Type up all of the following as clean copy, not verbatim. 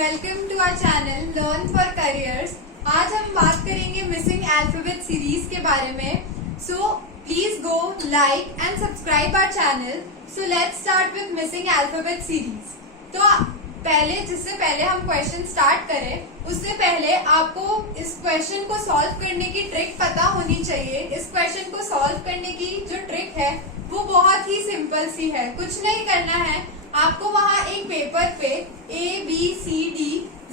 Welcome to our channel learn for careers. आज हम बात करेंगे मिसिंग अल्फाबेट सीरीज के बारे में। So please go like and subscribe our channel. So let's start with missing alphabet series. तो जिससे पहले हम क्वेश्चन स्टार्ट करें उससे पहले आपको इस क्वेश्चन को सॉल्व करने की ट्रिक पता होनी चाहिए। इस क्वेश्चन को सॉल्व करने की जो ट्रिक है वो बहुत ही सिंपल सी है। कुछ नहीं करना है, आपको वहाँ एक पेपर पे ABCD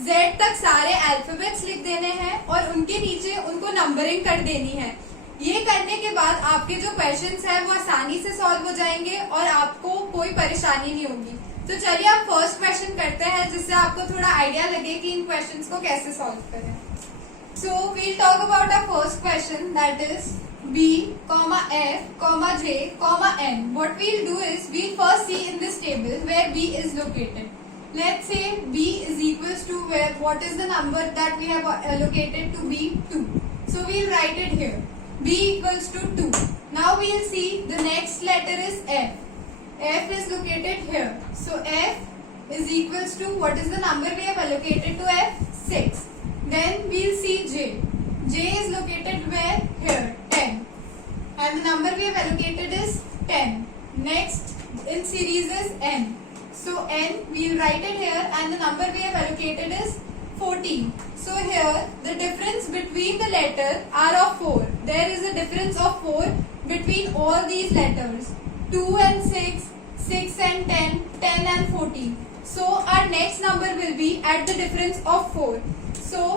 Z तक सारे अल्फाबेट्स लिख देने हैं और उनके नीचे उनको नंबरिंग कर देनी है। ये करने के बाद आपके जो क्वेश्चंस हैं वो आसानी से सॉल्व हो जाएंगे और आपको कोई परेशानी नहीं होगी। तो चलिए आप फर्स्ट क्वेश्चन करते हैं जिससे आपको थोड़ा आइडिया लगे कि इन क्वेश्चंस को कैसे सॉल्व करें। So we'll talk about our first question that is B, F, J, N. What we'll do is we'll first see in this table where B is located. Let's say B is equals to what is the number that we have allocated to B? 2. So we'll write it here. B equals to 2. Now we'll see the next letter is F. F is located here. So F is equals to what is the number we have allocated to F? 6. Then we'll see J. J is located where? Here. 10. And the number we have allocated is 10. Next in series is N. So N we will write it here and the number we have allocated is 14. So here the difference between the letters are of 4. There is a difference of 4 between all these letters. 2 and 6, 6 and 10, 10 and 14. So our next number will be at the difference of 4. So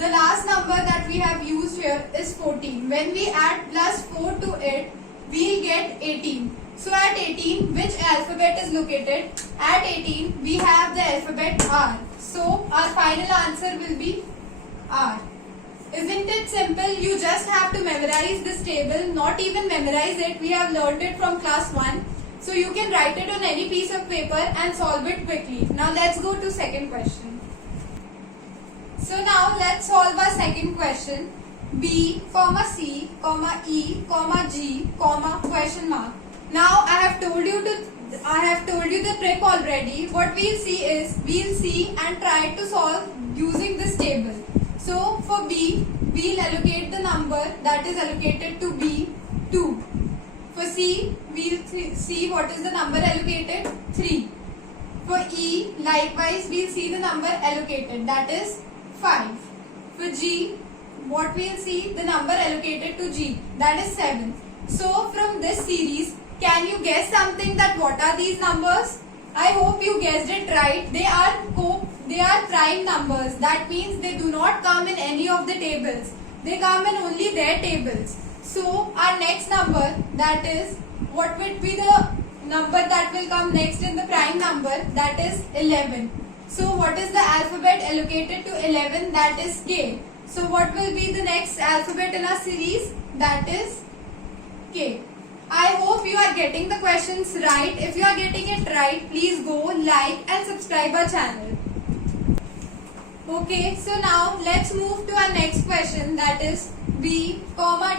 the last number that we have used here is 14. When we add plus 4 to it, we'll get 18. So at 18, which alphabet is located? At 18, we have the alphabet R. So our final answer will be R. Isn't it simple? You just have to memorize this table. Not even memorize it. We have learned it from class 1. So you can write it on any piece of paper and solve it quickly. Now let's go to second question. So now let's solve our second question. B, C, E, G, question mark. Now I have told you the trick already. What we'll see is we'll see and try to solve using this table. So for B, we'll allocate the number that is allocated to B 2. For C, we'll see what is the number allocated 3. For E, likewise we'll see the number allocated that is 5. For G, what we'll see the number allocated to G that is 7. So from this series, can you guess something that what are these numbers? I hope you guessed it right. They are prime numbers. That means they do not come in any of the tables. They come in only their tables. So our next number, that is what would be the number that will come next in the prime number, that is 11. So what is the alphabet allocated to 11? That is K. So what will be the next alphabet in our series? That is K. I hope you are getting the questions right. If you are getting it right, please go like and subscribe our channel. Okay, so now let's move to our next question, that is B,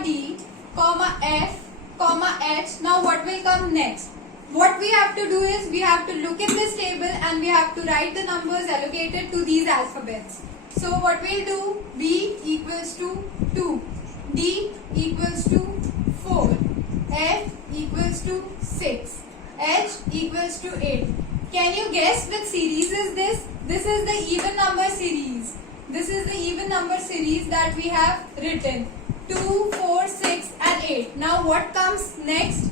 D, F, H. Now what will come next? What we have to do is we have to look in this table and we have to write the numbers allocated to these alphabets. So what we'll do, B equals to 2, D equals to 4, F equals to 6, H equals to 8. Can you guess which series is this? This is the even number series. This is the even number series that we have written. 2, 4, 6 and 8. Now what comes next?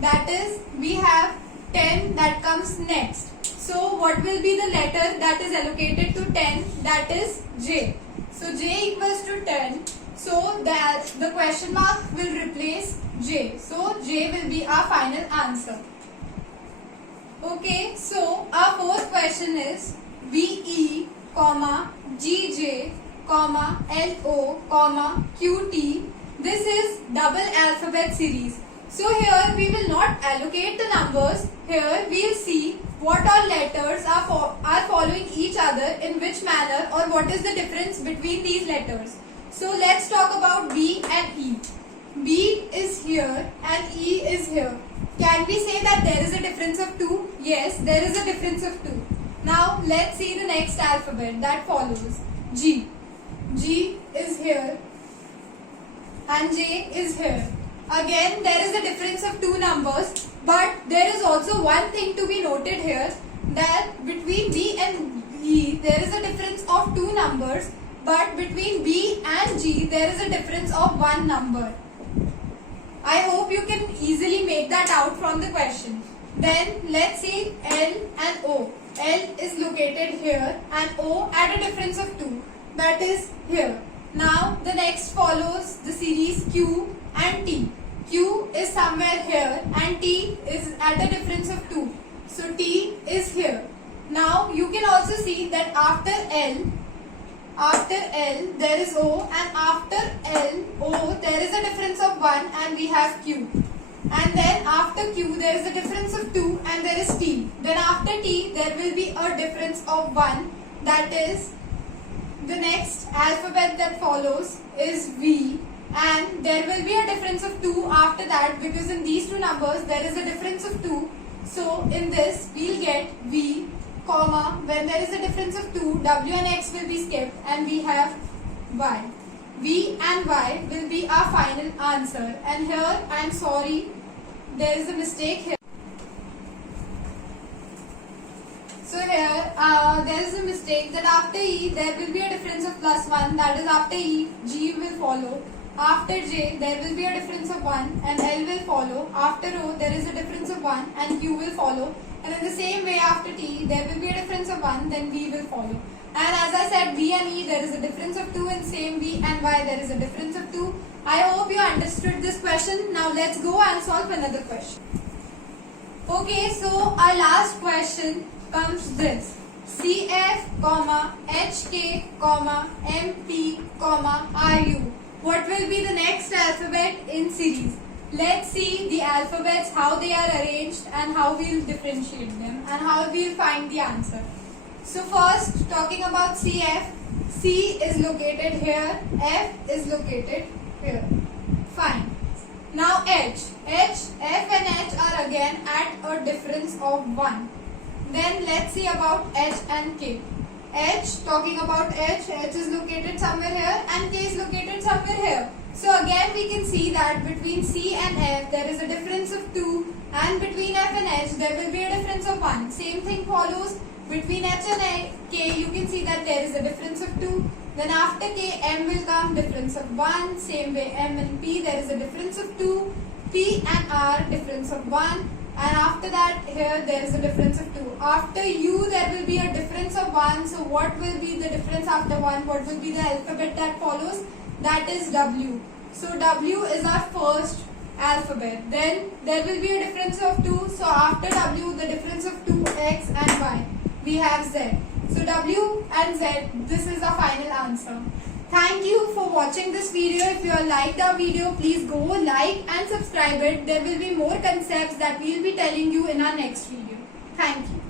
That is, we have 10 that comes next. So what will be the letter that is allocated to 10? That is J. So J equals to 10. So the question mark will replace J. So J will be our final answer. Okay, so our fourth question is VE, GJ, LO, QT. This is double alphabet series. So here we will not allocate the numbers. Here we will see what all letters are following each other, in which manner, or what is the difference between these letters. So let's talk about B and E. B is here and E is here. Can we say that there is a difference of 2? Yes, there is a difference of 2. Now let's see the next alphabet that follows. G. G is here and J is here. Again, there is a difference of two numbers, but there is also one thing to be noted here, that between B and E there is a difference of two numbers, but between B and G there is a difference of one number. I hope you can easily make that out from the question. Then let's see L and O. L is located here and O at a difference of 2, that is here. Now the next follows the series Q and T. Q is somewhere here and T is at a difference of 2. So T is here. Now you can also see that after L there is O, and after L, O, there is a difference of 1 and we have Q. And then after Q there is a difference of 2 and there is T. Then after T there will be a difference of 1, that is the next alphabet that follows is V, and there will be a difference of 2 after that, because in these two numbers there is a difference of 2. So in this we'll get V, comma, when there is a difference of 2, W and X will be skipped and we have Y. V and Y will be our final answer, and here I am sorry, there is a mistake here. So here there is a mistake, that after E there will be a difference of +1, that is after E, G will follow. After J there will be a difference of 1 and L will follow. After O there is a difference of 1 and Q will follow. And in the same way after T there will be a difference of 1, then V will follow. And as I said, V and E there is a difference of 2, and same V and Y there is a difference of 2. I hope you understood this question. Now let's go and solve another question. Okay, so our last question comes this. CF, HK, MP, RU. What will be the next alphabet in series? Let's see the alphabets, how they are arranged and how we will differentiate them and how we will find the answer. So first, talking about CF, C is located here, F is located here. Fine. Now H, F and H are again at a difference of 1. Then let's see about H and K. H, talking about H is located somewhere here and K is located somewhere here. So again we can see that between C and F there is a difference of 2, and between F and H there will be a difference of 1. Same thing follows between H and K, you can see that there is a difference of 2. Then after K, M will come, difference of 1. Same way M and P there is a difference of 2. P and R difference of 1. And after that here there is a difference of 2. After U there will be a difference of 1. So what will be the difference after 1? What will be the alphabet that follows? That is W. So W is our first alphabet. Then there will be a difference of 2. So after W the difference of 2, X and Y. We have Z. So W and Z, this is our final answer. Thank you for watching this video. If you have liked our video, please go like and subscribe it. There will be more concepts that we will be telling you in our next video. Thank you.